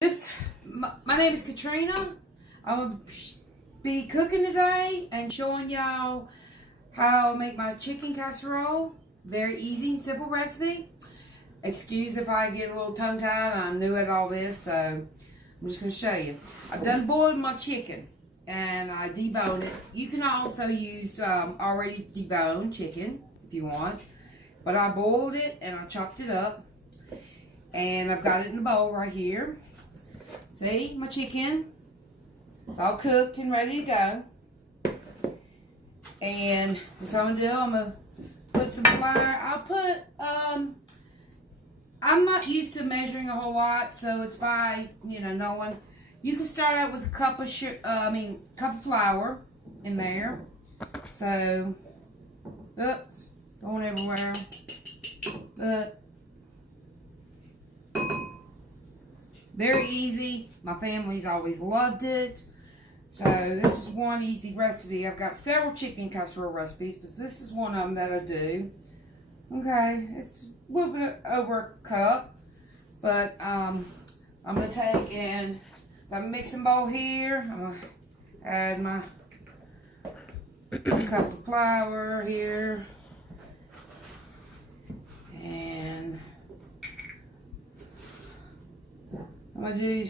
My name is Katrina. I'm going to be cooking today and showing y'all how I make my chicken casserole. Very easy and simple recipe. Excuse if I get a little tongue-tied. I'm new at all this, so I'm just going to show you. I've done boiled my chicken and I deboned it. You can also use already deboned chicken if you want. But I boiled it and I chopped it up. And I've got it in a bowl right here. See, my chicken. It's all cooked and ready to go. And that's what I'm going to do. I'm going to put some flour. I'll put, I'm not used to measuring a whole lot, so it's by, knowing. You can start out with a cup of, cup of flour in there. So, oops, going everywhere. But, very easy. My family's always loved it. So this is one easy recipe. I've got several chicken casserole recipes, but this is one of them that I do. Okay, it's a little bit over a cup, but I'm going to take and got a mixing bowl here. I'm going to add my cup of flour here. And I'm going to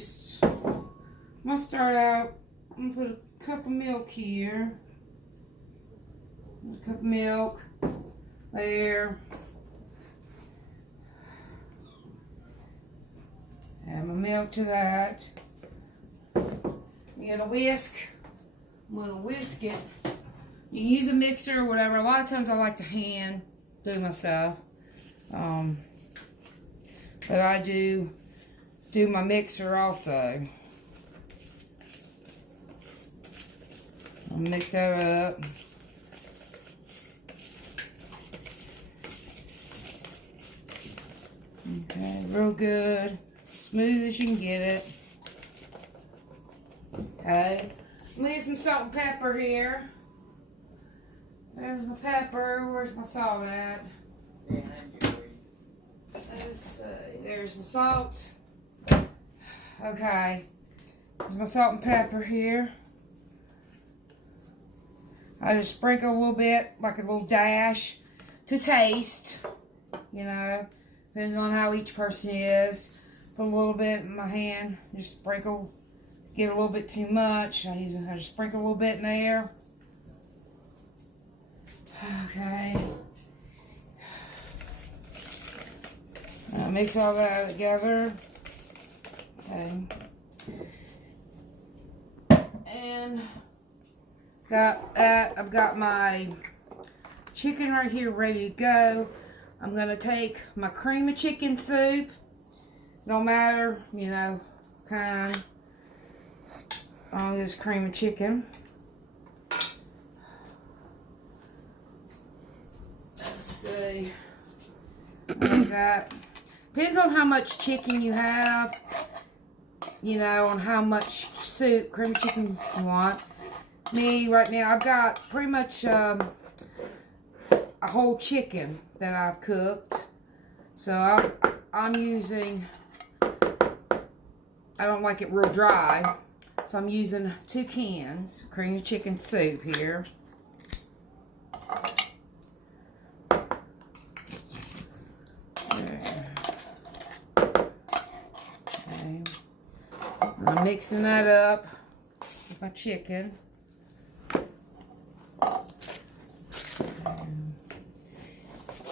start out, I'm going to put a cup of milk here. A cup of milk there. Add my milk to that. You get a whisk. I'm going to whisk it. You use a mixer or whatever. A lot of times I like to hand do my stuff. But I do my mixer also. I'll mix that up. Okay, real good. Smooth as you can get it. Okay. I'm gonna get some salt and pepper here. There's my pepper. Where's my salt at? Let's see. There's my salt. Okay, there's my salt and pepper here. I just sprinkle a little bit, like a little dash, to taste, depending on how each person is. Put a little bit in my hand, just sprinkle, get a little bit too much. I just sprinkle a little bit in there. Okay. Now mix all that together. Okay. And I've got my chicken right here ready to go. I'm going to take my cream of chicken soup. No matter, kind. All this cream of chicken. Let's see. Like that. Depends on how much chicken you have. On how much soup, cream of chicken you want. Me, right now, I've got pretty much a whole chicken that I've cooked. So I'm using, I don't like it real dry. So I'm using 2 cans of cream of chicken soup here. I'm mixing that up with my chicken.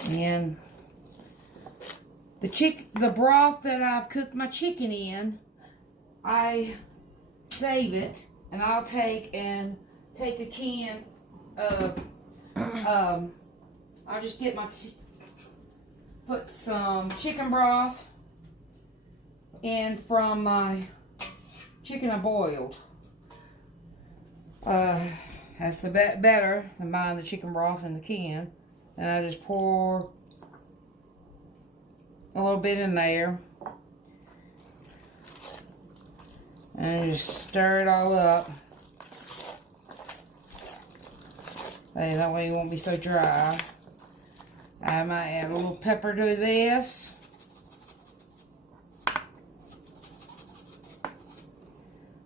And the broth that I've cooked my chicken in, I save it, and I'll take a can of, I'll just get put some chicken broth in from my chicken I boiled. That's the better than buying the chicken broth in the can. And I just pour a little bit in there. And just stir it all up. And that way it won't be so dry. I might add a little pepper to this.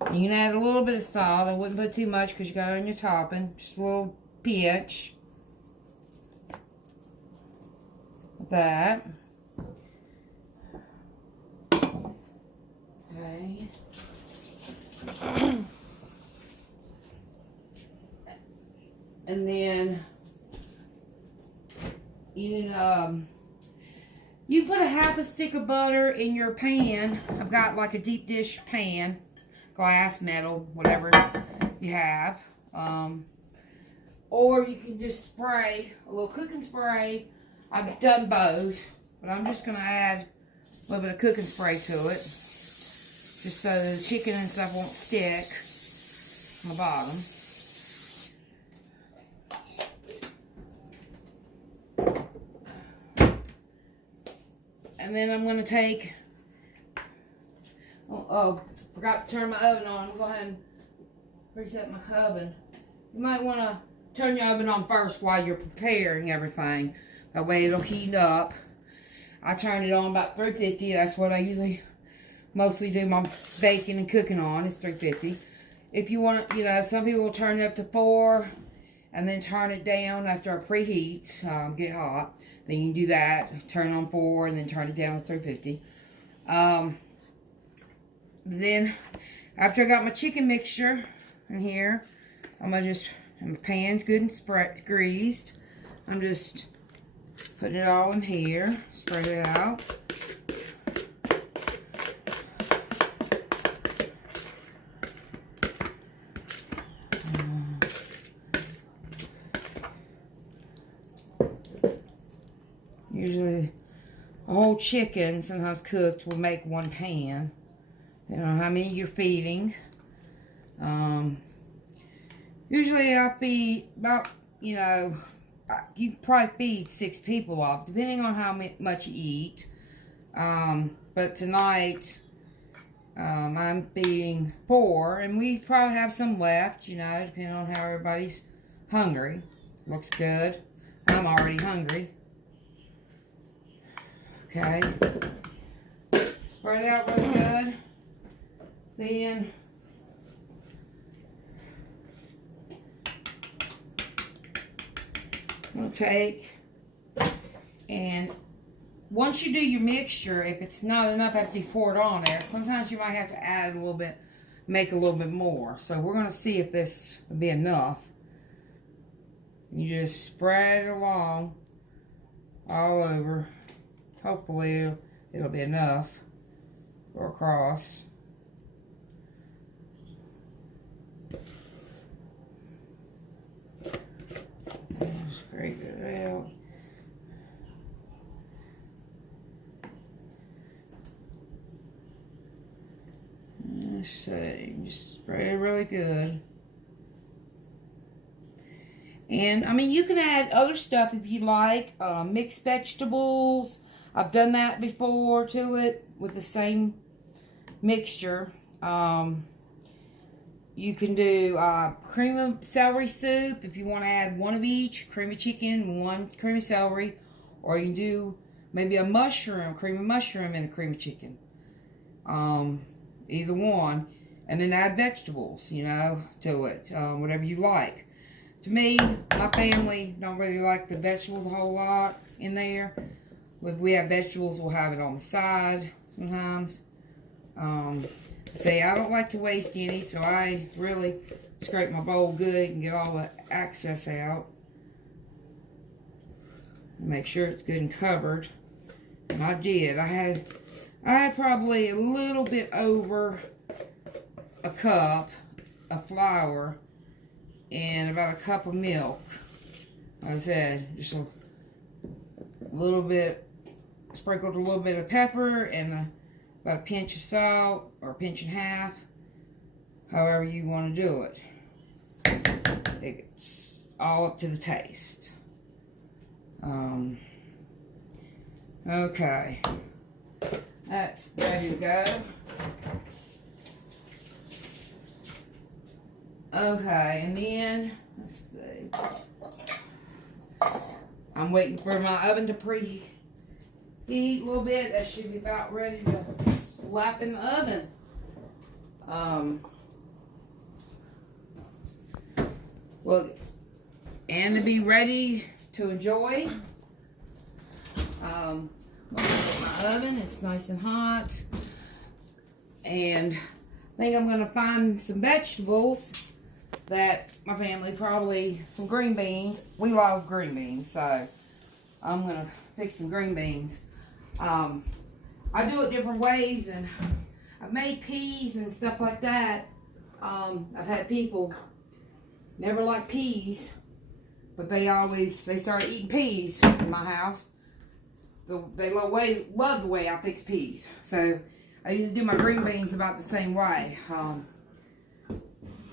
You can add a little bit of salt. I wouldn't put too much because you got it on your topping. Just a little pinch. Like that. Okay. And then you put a half a stick of butter in your pan. I've got like a deep dish pan, glass, metal, whatever you have. Or you can just spray a little cooking spray. I've done both, but I'm just going to add a little bit of cooking spray to it, just so the chicken and stuff won't stick on the bottom. And then I'm going to take, forgot to turn my oven on. I'm going to go ahead and reset my oven. You might want to turn your oven on first while you're preparing everything. That way it'll heat up. I turn it on about 350. That's what I usually mostly do my baking and cooking on, is 350. If you want, some people will turn it up to 4 and then turn it down after it preheats, get hot. Then you can do that, turn it on 4 and then turn it down to 350. Then after I got my chicken mixture in here, my pan's good and greased. I'm just putting it all in here, spread it out. Usually a whole chicken, sometimes cooked, will make one pan. You know how many you're feeding. Usually I feed about, you can probably feed 6 people off, depending on how much you eat. But tonight, I'm feeding 4, and we probably have some left, depending on how everybody's hungry. Looks good. I'm already hungry. Okay. Spread it out really good. Then I'm going to take, and once you do your mixture, if it's not enough after you pour it on there, sometimes you might have to add a little bit, make a little bit more. So we're going to see if this will be enough. You just spread it along all over. Hopefully it'll be enough. Go across. Scrape it out. Let's see, just spread it really good. And I mean, you can add other stuff if you like, mixed vegetables. I've done that before to it with the same mixture. You can do cream of celery soup if you want to add one of each, cream of chicken, one cream of celery, or you can do maybe a mushroom, cream of mushroom and a cream of chicken. Either one, and then add vegetables, to it, whatever you like. To me, my family don't really like the vegetables a whole lot in there. If we have vegetables, we'll have it on the side sometimes. See, I don't like to waste any, so I really scrape my bowl good and get all the excess out. Make sure it's good and covered. And I did. I had probably a little bit over a cup of flour and about a cup of milk. Like I said, just a little bit, sprinkled a little bit of pepper and about a pinch of salt, or a pinch and a half, however you want to do it. It's all up to the taste. Okay, that's ready to go. Okay, and then, let's see. I'm waiting for my oven to preheat a little bit. That should be about ready to slap in the oven. Look, and to be ready to enjoy. I'm gonna put my oven. It's nice and hot. And I think I'm gonna find some vegetables that my family probably, some green beans. We love green beans, so I'm gonna pick some green beans. I do it different ways, and I've made peas and stuff like that. I've had people never like peas, but they start eating peas in my house. They love the way I fix peas. So I usually do my green beans about the same way.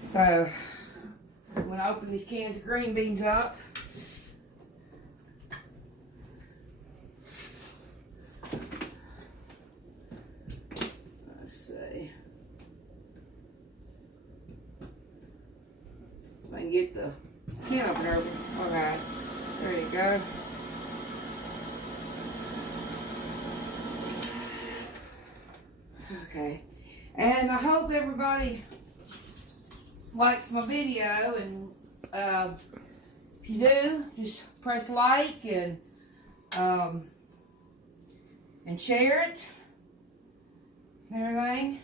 So when I open these cans of green beans up, let's see if I can get the can opener open. Okay, there you go. Okay, and I hope everybody likes my video, and if you do, just press like and share it and everything.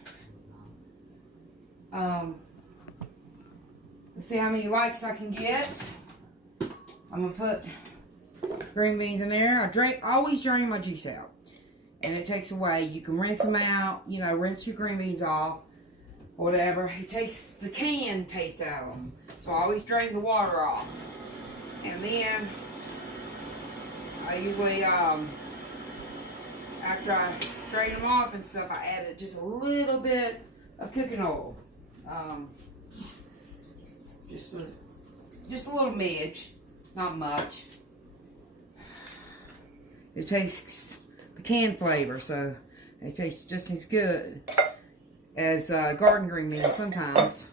Let's see how many likes I can get. I'm gonna put green beans in there. I always drain my juice out, and it takes away. You can rinse them out, you know, rinse your green beans off, or whatever. It takes the can taste out of them. So I always drain the water off. And then I usually, after I drain them off and stuff, I added just a little bit of cooking oil. Just a little midge, not much. It tastes the canned flavor, so it tastes just as good as garden green beans sometimes.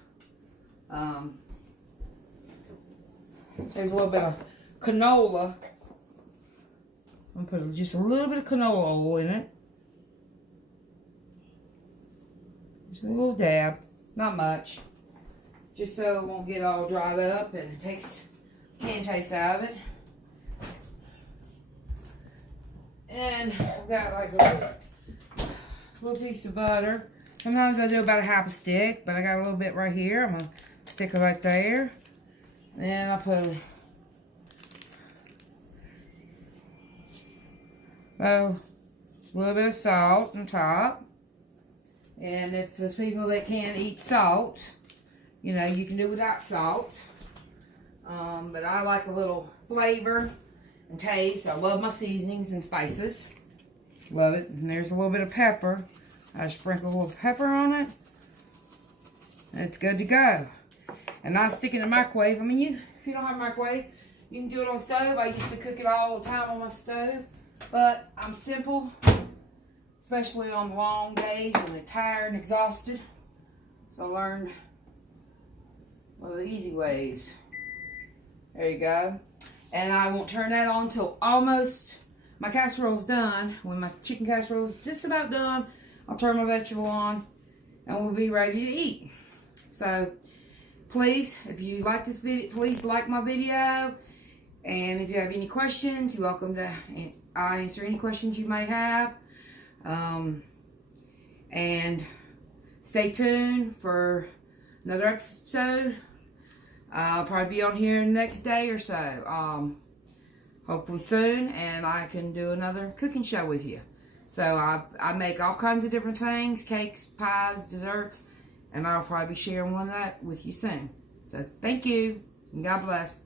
There's a little bit of canola. I'm gonna put just a little bit of canola oil in it. Just a little dab, not much. Just so it won't get all dried up and it takes can taste out of it. And I've got like a little piece of butter. Sometimes I do about a half a stick, but I got a little bit right here. I'm gonna stick it right there. Then I put a little bit of salt on top. And if there's people that can't eat salt, you know, you can do without salt. But I like a little flavor and taste. I love my seasonings and spices. Love it. And there's a little bit of pepper. I sprinkle a little pepper on it. And it's good to go. And not stick in the microwave. I mean, if you don't have a microwave, you can do it on the stove. I used to cook it all the time on my stove. But I'm simple, especially on long days when I'm tired and exhausted. So I learned one of the easy ways. There you go. And I won't turn that on until almost my casserole's done. When my chicken casserole is just about done, I'll turn my vegetable on and we'll be ready to eat. So please, if you like this video, please like my video. And if you have any questions, you're welcome to answer any questions you might have. And stay tuned for another episode. I'll probably be on here the next day or so. Hopefully soon, and I can do another cooking show with you. So I make all kinds of different things, cakes, pies, desserts, and I'll probably be sharing one of that with you soon. So thank you, and God bless.